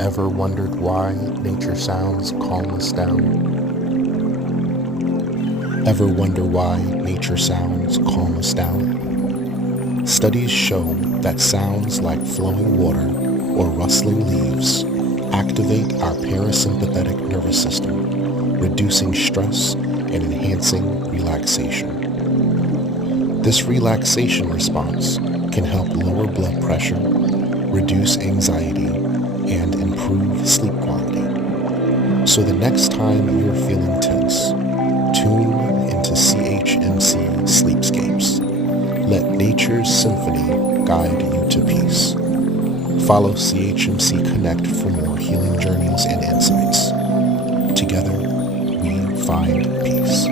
Ever wondered why nature sounds calm us down? Ever wonder why nature sounds calm us down? Studies show that sounds like flowing water or rustling leaves activate our parasympathetic nervous system, reducing stress and enhancing relaxation. This relaxation response can help lower blood pressure, reduce anxiety, and improve sleep quality. So the next time you're feeling tense, tune into CHMC Sleepscapes. Let nature's symphony guide you to peace. Follow CHMC Connect for more healing journeys and insights. Together, we find peace.